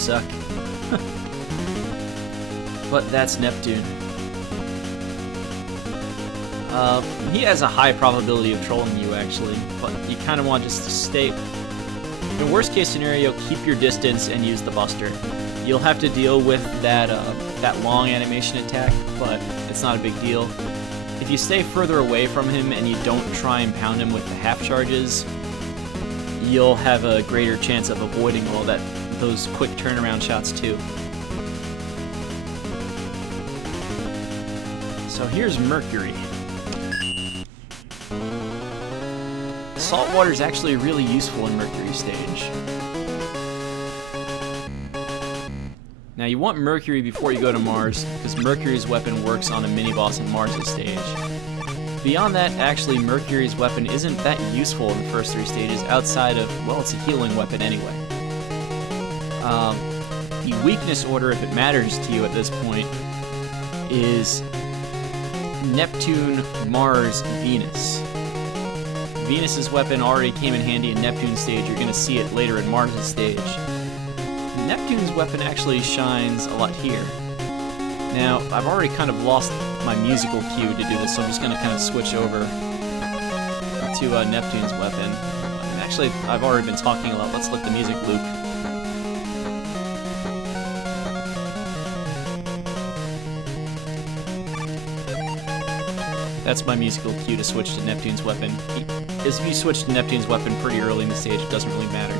suck. But that's Neptune. He has a high probability of trolling you, actually, but you kind of want just to stay... In worst case scenario, keep your distance and use the Buster. You'll have to deal with that long animation attack, but it's not a big deal. If you stay further away from him and you don't try and pound him with the half charges, you'll have a greater chance of avoiding all those quick turnaround shots too. So here's Mercury. Salt water is actually really useful in Mercury stage. Now you want Mercury before you go to Mars, because Mercury's weapon works on a mini-boss in Mars' stage. Beyond that, actually, Mercury's weapon isn't that useful in the first 3 stages, outside of, well, it's a healing weapon anyway. The weakness order, if it matters to you at this point, is Neptune, Mars, Venus. Venus's weapon already came in handy in Neptune's stage. You're going to see it later in Mars' stage. Neptune's weapon actually shines a lot here. Now, I've already kind of lost my musical cue to do this, so I'm just going to kind of switch over to Neptune's weapon. And actually, I've already been talking a lot. Let's let the music loop. That's my musical cue to switch to Neptune's weapon. If you switch to Neptune's weapon pretty early in the stage, it doesn't really matter.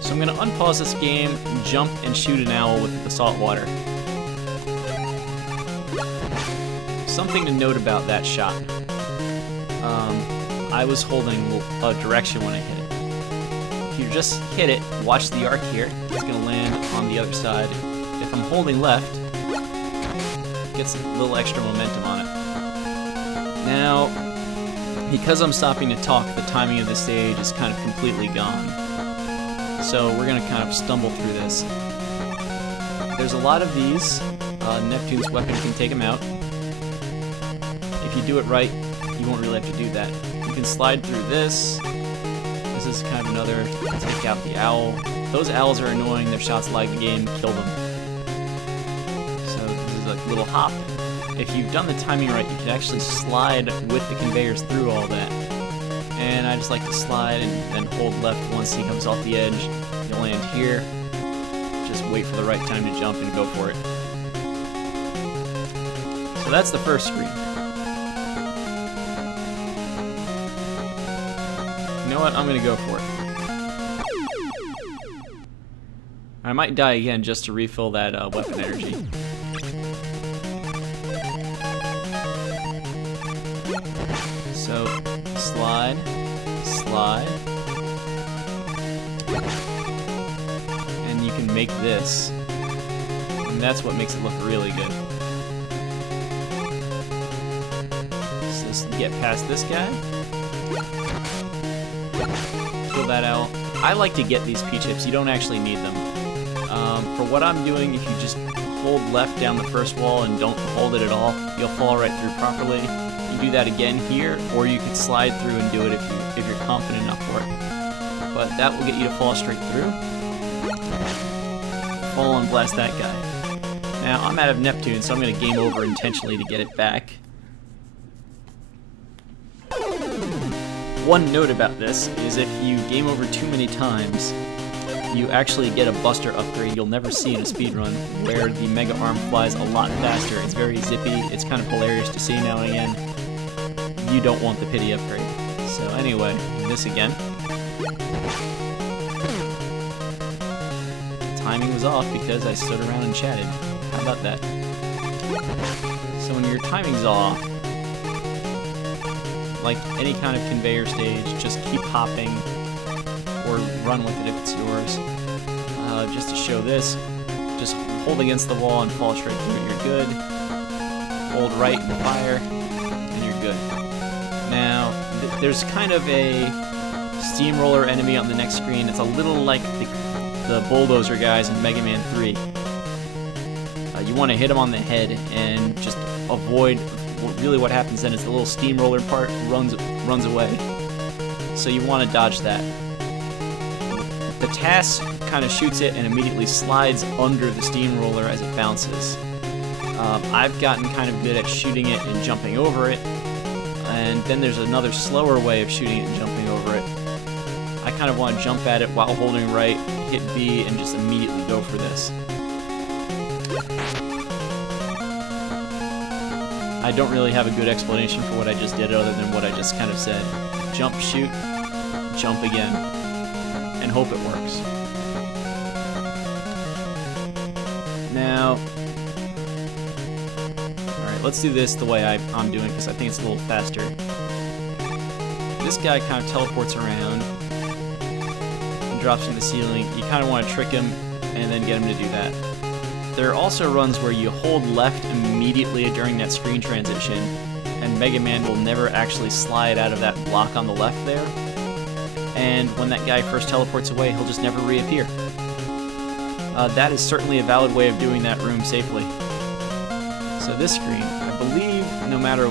So I'm going to unpause this game, jump, and shoot an owl with the salt water. Something to note about that shot. I was holding a direction when I hit it. If you just hit it, watch the arc here. It's going to land on the other side. If I'm holding left, it gets a little extra momentum on it. Now, because I'm stopping to talk, the timing of the stage is kind of completely gone. So we're going to kind of stumble through this. There's a lot of these. Neptune's weapon can take them out. If you do it right, you won't really have to do that. You can slide through this. This is kind of another take out the owl. Those owls are annoying. Their shots lag the game. Kill them. So this is a little hop. If you've done the timing right, you can actually slide with the conveyors through all that. And I just like to slide and then hold left once he comes off the edge. You'll land here. Just wait for the right time to jump and go for it. So that's the first screen. You know what? I'm going to go for it. I might die again just to refill that weapon energy. So, slide, slide, and you can make this, and that's what makes it look really good. So just get past this guy, kill that owl. I like to get these P-chips, you don't actually need them. For what I'm doing, if you just hold left down the first wall and don't hold it at all, you'll fall right through properly. Do that again here, or you could slide through and do it if you're confident enough for it. But that will get you to fall straight through. Fall and blast that guy. Now I'm out of Neptune, so I'm going to game over intentionally to get it back. One note about this is if you game over too many times, you actually get a Buster upgrade you'll never see in a speedrun, where the Mega Arm flies a lot faster. It's very zippy. It's kind of hilarious to see now and again. You don't want the pity upgrade. So anyway, this again. Timing was off because I stood around and chatted. How about that? So when your timing's off, like any kind of conveyor stage, just keep hopping or run with it if it's yours. Just to show this, just hold against the wall and fall straight through it. You're good. Hold right and fire, and you're good. Now, there's kind of a steamroller enemy on the next screen. It's a little like the bulldozer guys in Mega Man 3. You want to hit him on the head and just avoid. Really, what happens then is the little steamroller part runs away. So you want to dodge that. the TAS kind of shoots it and immediately slides under the steamroller as it bounces. I've gotten kind of good at shooting it and jumping over it, and then there's another slower way of shooting it and jumping over it. I kind of want to jump at it while holding right, hit B, and just immediately go for this. I don't really have a good explanation for what I just did other than what I just kind of said. Jump, shoot, jump again, and hope it works. Now, alright, let's do this the way I'm doing because I think it's a little faster. This guy kind of teleports around and drops from the ceiling. You kind of want to trick him and then get him to do that. There are also runs where you hold left immediately during that screen transition, and Mega Man will never actually slide out of that block on the left there. And when that guy first teleports away, he'll just never reappear. That is certainly a valid way of doing that room safely. So this screen, I believe no matter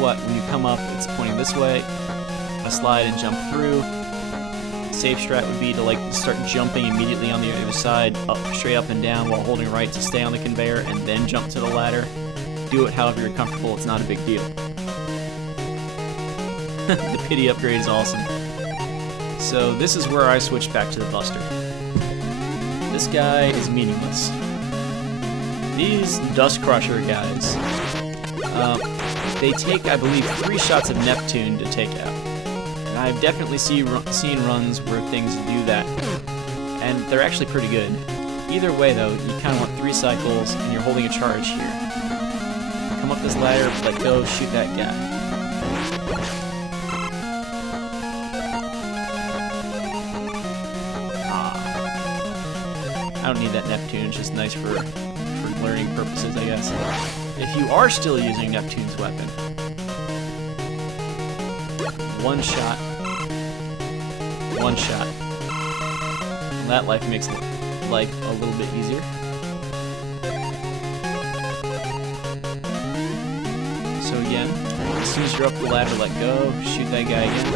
what, when you come up, it's pointing this way. I slide and jump through. Safe strat would be to like start jumping immediately on the other side, straight up and down while holding right to stay on the conveyor, and then jump to the ladder. Do it however you're comfortable, it's not a big deal. The pity upgrade is awesome. So this is where I switch back to the Buster. This guy is meaningless. These Dust Crusher guys, they take, I believe, 3 shots of Neptune to take out. And I've definitely seen runs where things do that, and they're actually pretty good. Either way, though, you kind of want 3 cycles, and you're holding a charge here. Come up this ladder, let go, shoot that guy. I don't need that Neptune, it's just nice for learning purposes, I guess. If you are still using Neptune's weapon, 1 shot. 1 shot. And that life makes life a little bit easier. So again, as soon as you're up the ladder, let go, shoot that guy again.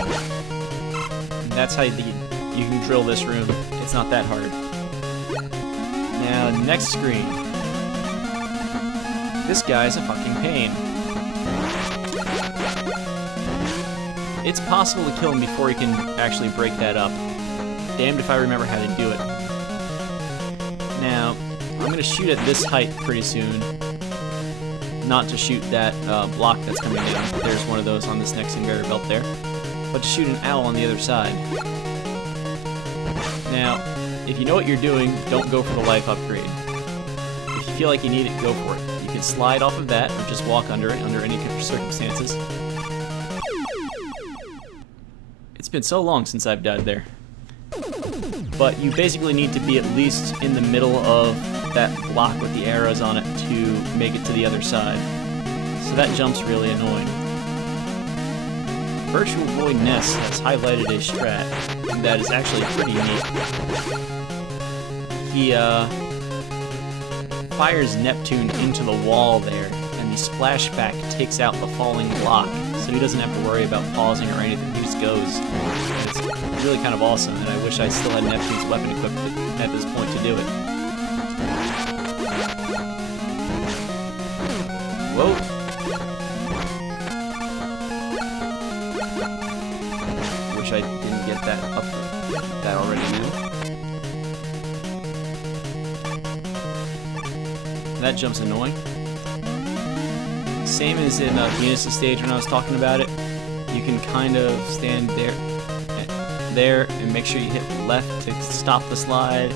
And that's how you can drill this room. It's not that hard. Now, next screen. This guy's a fucking pain. It's possible to kill him before he can actually break that up. Damned if I remember how to do it. Now, I'm going to shoot at this height pretty soon. Not to shoot that block that's coming down. There's one of those on this next conveyor belt there. But to shoot an owl on the other side. Now, if you know what you're doing, don't go for the life upgrade. If you feel like you need it, go for it. You can slide off of that, or just walk under it, under any circumstances. It's been so long since I've died there. But you basically need to be at least in the middle of that block with the arrows on it to make it to the other side. So that jump's really annoying. Virtual Boy Ness has highlighted a strat that is actually pretty neat. He fires Neptune into the wall there, and the splashback takes out the falling block, so he doesn't have to worry about pausing or anything, he just goes. And it's really kind of awesome, and I wish I still had Neptune's weapon equipped at this point to do it. Whoa! Wish I didn't get that up, that already knew. That jump's annoying. Same as in Venus' stage when I was talking about it. You can kind of stand there and make sure you hit left to stop the slide,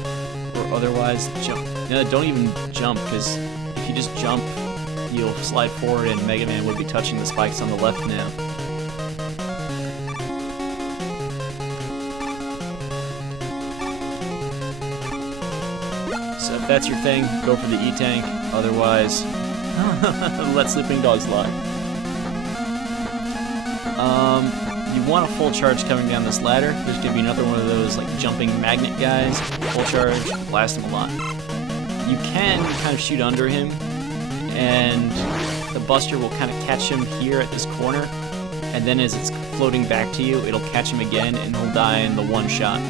or otherwise jump. No, don't even jump, because if you just jump, you'll slide forward and Mega Man would be touching the spikes on the left now. So if that's your thing, go for the E-Tank. Otherwise, let Sleeping Dogs lie. You want a full charge coming down this ladder. There's going to be another one of those like jumping magnet guys. Full charge, blast him a lot. You can kind of shoot under him, and the Buster will kind of catch him here at this corner, and then as it's floating back to you, it'll catch him again, and he'll die in the 1 shot.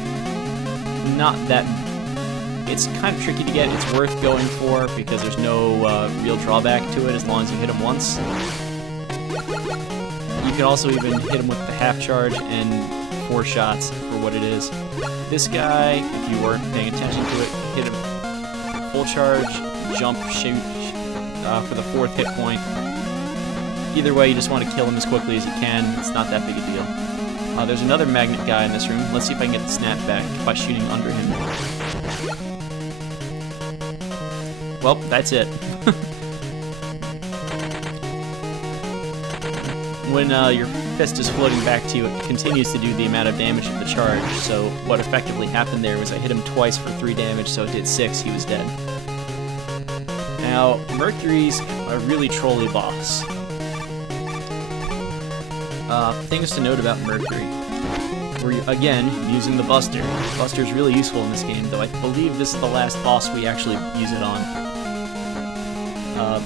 not that... It's kind of tricky to get. It's worth going for because there's no real drawback to it as long as you hit him once. You can also even hit him with the half charge and 4 shots for what it is. This guy, if you weren't paying attention to it, hit him full charge, jump, shoot for the 4th hit point. Either way, you just want to kill him as quickly as you can. It's not that big a deal. There's another magnet guy in this room. Let's see if I can get the snapback by shooting under him. Well, that's it. When your fist is floating back to you, it continues to do the amount of damage of the charge. So what effectively happened there was I hit him twice for 3 damage, so it did 6, he was dead. Now, Mercury's a really trolly boss. Things to note about Mercury. We're, again, using the Buster. Buster's really useful in this game, though I believe this is the last boss we actually use it on.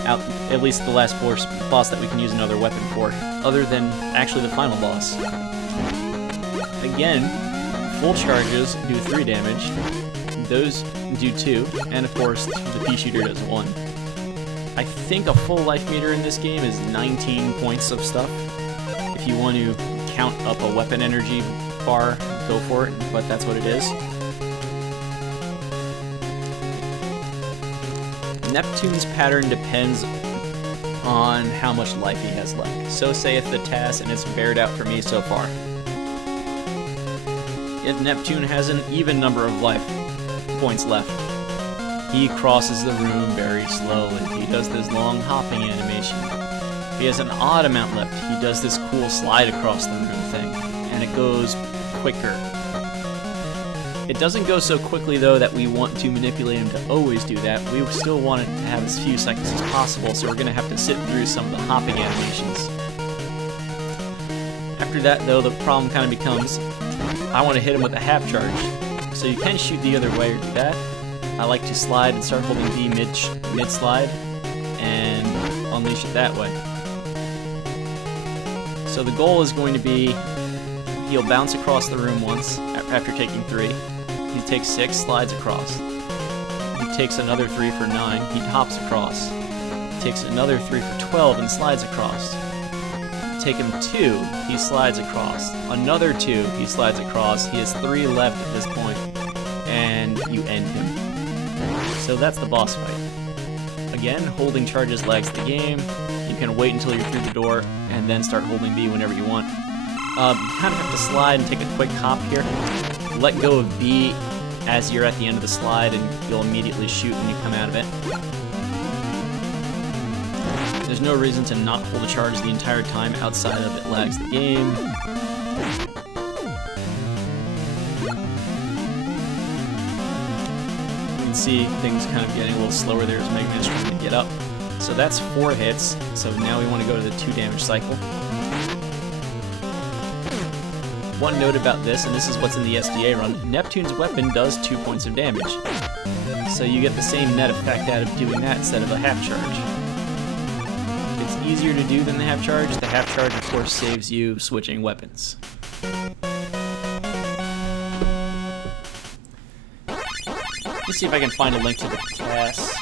At least the last boss that we can use another weapon for, other than actually the final boss. Again, full charges do 3 damage, those do 2, and of course the pea shooter does 1. I think a full life meter in this game is 19 points of stuff. If you want to count up a weapon energy bar, go for it, but that's what it is. Neptune's pattern depends on how much life he has left. So saith the TAS, and it's bared out for me so far. If Neptune has an even number of life points left, he crosses the room very slowly. He does this long hopping animation. If he has an odd amount left, he does this cool slide across the room thing, and it goes quicker. It doesn't go so quickly, though, that we want to manipulate him to always do that. We still want it to have as few cycles as possible, so we're going to have to sit through some of the hopping animations. After that, though, the problem kind of becomes, I want to hit him with a half charge. So you can shoot the other way or do that. I like to slide and start holding B mid-slide, and unleash it that way. So the goal is going to be, he'll bounce across the room once, after taking 3. He takes 6, slides across. He takes another 3 for 9, he hops across. He takes another 3 for 12 and slides across. Take him 2, he slides across. Another 2, he slides across. He has 3 left at this point, and you end him. So that's the boss fight. Again, holding charges lags the game. You can wait until you're through the door, and then start holding B whenever you want. You kind of have to slide and take a quick hop here. Let go of B as you're at the end of the slide, and you'll immediately shoot when you come out of it. There's no reason to not hold a charge the entire time outside of it lags the game. You can see things kind of getting a little slower there as Mega Man's trying to get up. So that's 4 hits, so now we want to go to the 2 damage cycle. One note about this, and this is what's in the SDA run, Neptune's weapon does 2 points of damage. So you get the same net effect out of doing that instead of a half charge. It's easier to do than the half charge. The half charge, of course, saves you switching weapons. Let's see if I can find a link to the class.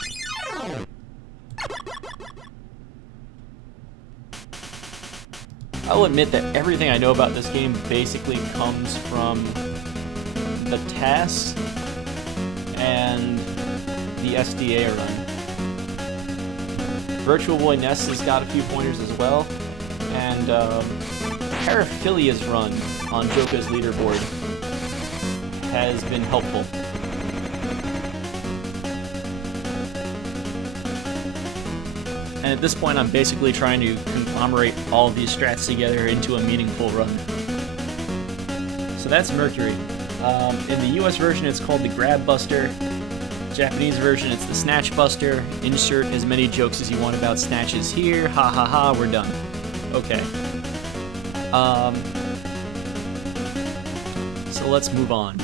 I'll admit that everything I know about this game basically comes from the TAS and the SDA run. Virtual Boy Ness has got a few pointers as well, and Paraphilia's run on Joko's leaderboard has been helpful. And at this point, I'm basically trying to conglomerate all of these strats together into a meaningful run. So that's Mercury. In the US version, it's called the Grab Buster. Japanese version, it's the Snatch Buster. Insert as many jokes as you want about snatches here. Ha ha ha, we're done. Okay. So let's move on.